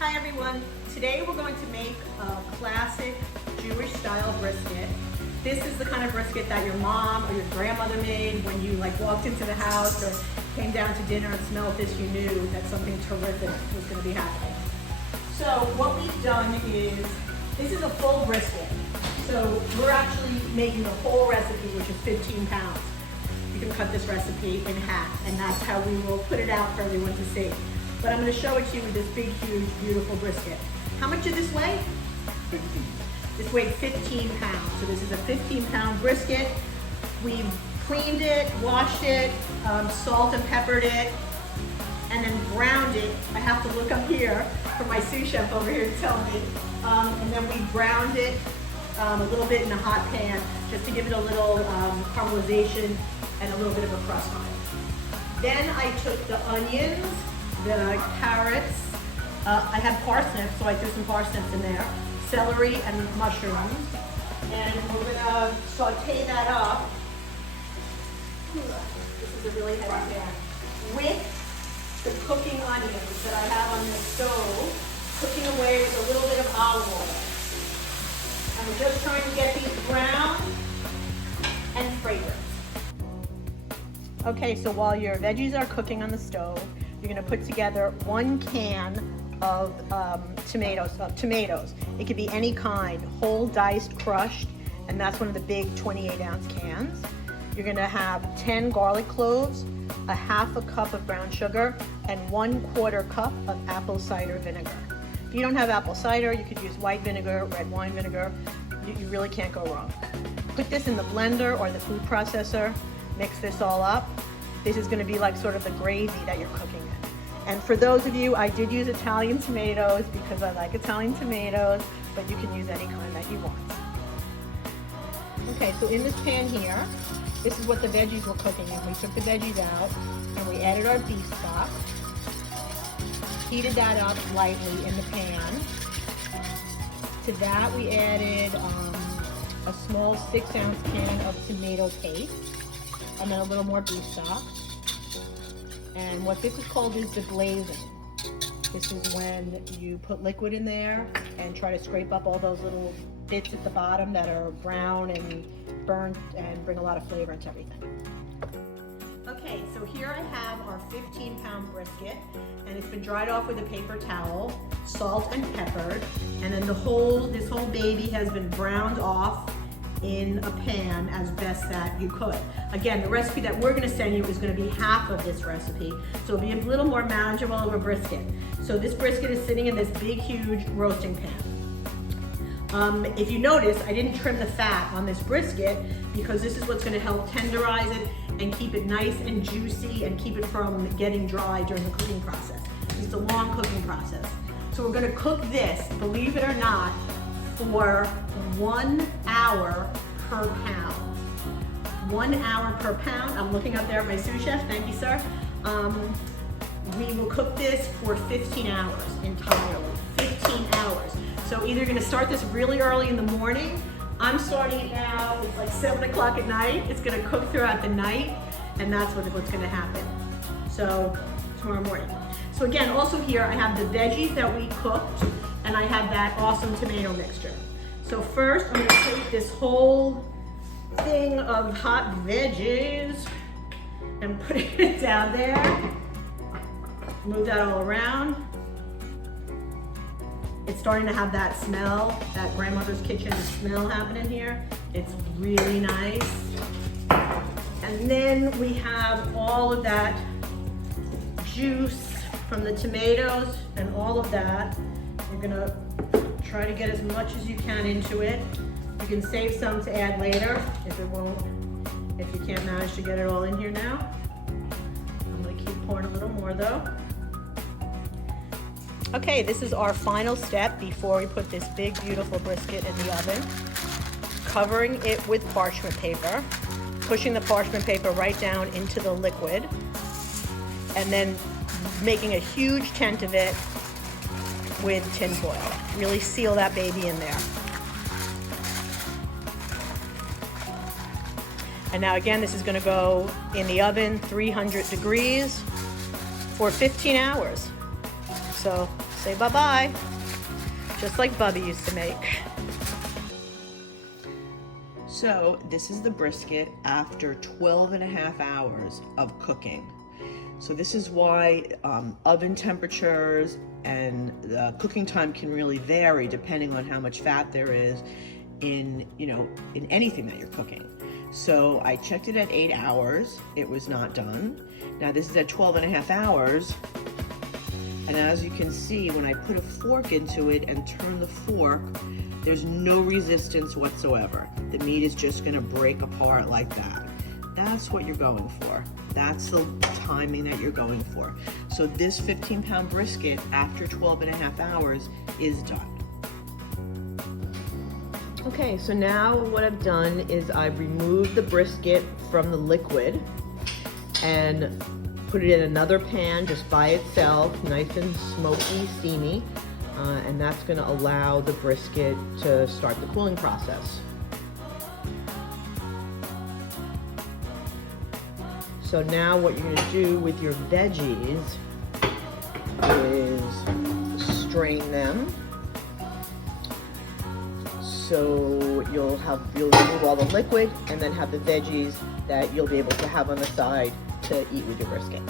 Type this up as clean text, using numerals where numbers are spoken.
Hi everyone. Today we're going to make a classic Jewish style brisket. This is the kind of brisket that your mom or your grandmother made when you walked into the house or came down to dinner and smelled this. You knew that something terrific was going to be happening. So what we've done is, this is a full brisket. So we're actually making the whole recipe, which is 15 pounds. You can cut this recipe in half, and that's how we will put it out for everyone to see. But I'm going to show it to you with this big, huge, beautiful brisket. How much did this weigh? 15. This weighed 15 pounds. So this is a 15-pound brisket. We've cleaned it, washed it, salt and peppered it, and then browned it. I have to look up here for my sous chef over here to tell me. And then we browned it a little bit in a hot pan just to give it a little caramelization and a little bit of a crust on it. Then I took the onions, the carrots, I had parsnips, so I threw some parsnips in there, celery and mushrooms, and we're gonna saute that up. This is a really heavy pan. With the cooking onions that I have on the stove, cooking away with a little bit of olive oil. And we're just trying to get these brown and fragrant. Okay, so while your veggies are cooking on the stove, you're going to put together 1 can of tomatoes. It could be any kind, whole, diced, crushed, and that's one of the big 28-ounce cans. You're going to have 10 garlic cloves, a half a cup of brown sugar, and 1/4 cup of apple cider vinegar. If you don't have apple cider, you could use white vinegar, red wine vinegar. You really can't go wrong. Put this in the blender or the food processor, mix this all up. This is going to be like sort of the gravy that you're cooking in. And for those of you, I did use Italian tomatoes because I like Italian tomatoes, but you can use any kind that you want. Okay, so in this pan here, this is what the veggies were cooking in. We took the veggies out and we added our beef stock, heated that up lightly in the pan. To that we added a small 6-ounce can of tomato paste, and then a little more beef stock. And what this is called is deglazing. This is when you put liquid in there and try to scrape up all those little bits at the bottom that are brown and burnt and bring a lot of flavor into everything. Okay, so here I have our 15-pound brisket, and it's been dried off with a paper towel, salt and peppered, and then this whole baby has been browned off in a pan as best that you could. Again, the recipe that we're going to send you is going to be half of this recipe, so it'll be a little more manageable of a brisket. So this brisket is sitting in this big, huge roasting pan. If you notice, I didn't trim the fat on this brisket because this is what's going to help tenderize it and keep it nice and juicy and keep it from getting dry during the cooking process. It's a long cooking process. So we're going to cook this, believe it or not, for 1 hour per pound. 1 hour per pound. I'm looking up there at my sous chef. Thank you, sir. We will cook this for 15 hours entirely. 15 hours. So either you're going to start this really early in the morning. I'm starting it now. It's like 7 o'clock at night. It's going to cook throughout the night, and that's what's going to happen. So tomorrow morning. So again, also here I have the veggies that we cooked, and I have that awesome tomato mixture. So first I'm going to take this whole thing of hot veggies and put it down there. Move that all around. It's starting to have that smell, that grandmother's kitchen smell happening here. It's really nice. And then we have all of that juice from the tomatoes and all of that. You're gonna try to get as much as you can into it. You can save some to add later if you can't manage to get it all in here now. I'm gonna keep pouring a little more though. Okay, this is our final step before we put this big, beautiful brisket in the oven. Covering it with parchment paper, pushing the parchment paper right down into the liquid, and then making a huge tent of it with tin foil. Really seal that baby in there. And now again, this is going to go in the oven, 300 degrees for 15 hours. So Say bye-bye. Just like Bubby used to make. So this is the brisket after 12.5 hours of cooking. So this is why oven temperatures and the cooking time can really vary depending on how much fat there is in, in anything that you're cooking. So I checked it at 8 hours. It was not done. Now this is at 12.5 hours. And as you can see, when I put a fork into it and turn the fork, there's no resistance whatsoever. The meat is just gonna break apart like that. That's what you're going for. That's the timing that you're going for. So this 15-pound brisket after 12.5 hours is done. Okay, so now what I've done is I've removed the brisket from the liquid and put it in another pan just by itself, nice and smoky, steamy, and that's going to allow the brisket to start the cooling process. So now what you're going to do with your veggies is strain them. So you'll remove all the liquid and then have the veggies that you'll be able to have on the side to eat with your brisket.